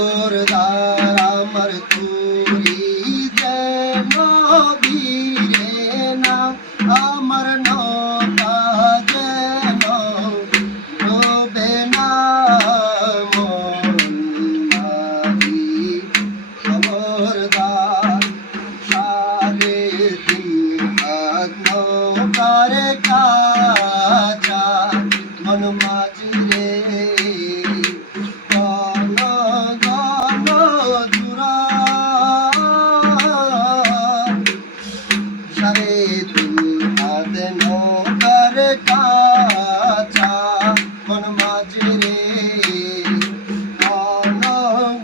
খবরদার আমার তুরি যেন ভিড়ে না আমার নৌকা যেন ডোবে না মনাবি খবরদার সাড়ে তিন হাত নৌকার কাজা মন মাঝি রে সাড়ে তিন হাত নৌকার কাজা মন মাঝি রে ঘন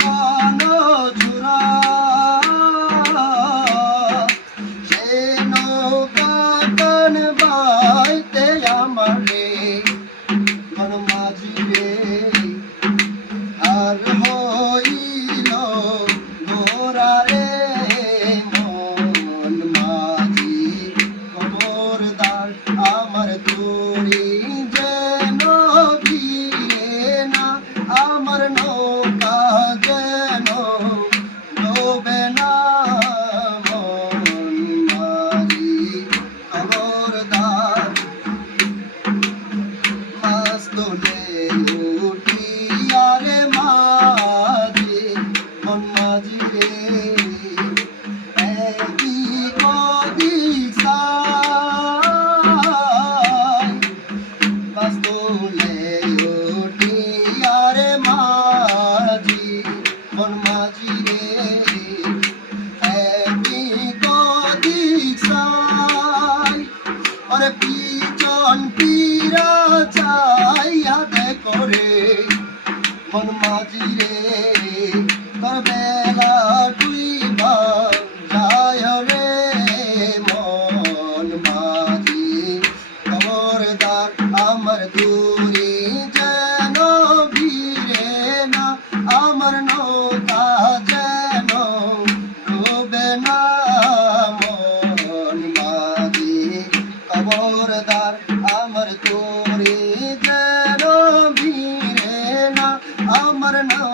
ঘন ঝুরা সে নৌকা কান বাইতে আমার রে মন মাঝি রে আর হইল গোরা রে মন মাঝি খবরদার আমার তুরি যেন ভিড়ে না আমার নৌকা যেন ডোবে না মন মাঝি খবরদার মাছ তোলে উঠি আরে মাঝি মন মাঝি রে এদিক ওদিক চাই মাছ তোলে উঠি আরে মাঝি মন মাঝি রে এদিক ওদিক চাই ওরে পিছন পিরা চাইয়া দেখো রে মন মাঝি রে তোর বেলা ডুইবা যায় রে মন মাঝি খবরদার আমার তুরি যেন ভিড়ে না আমার নৌকা যেন ডুবে না মন মাঝি খবরদার আমার তুরি যেন ভিড়ে না আমার নৌকা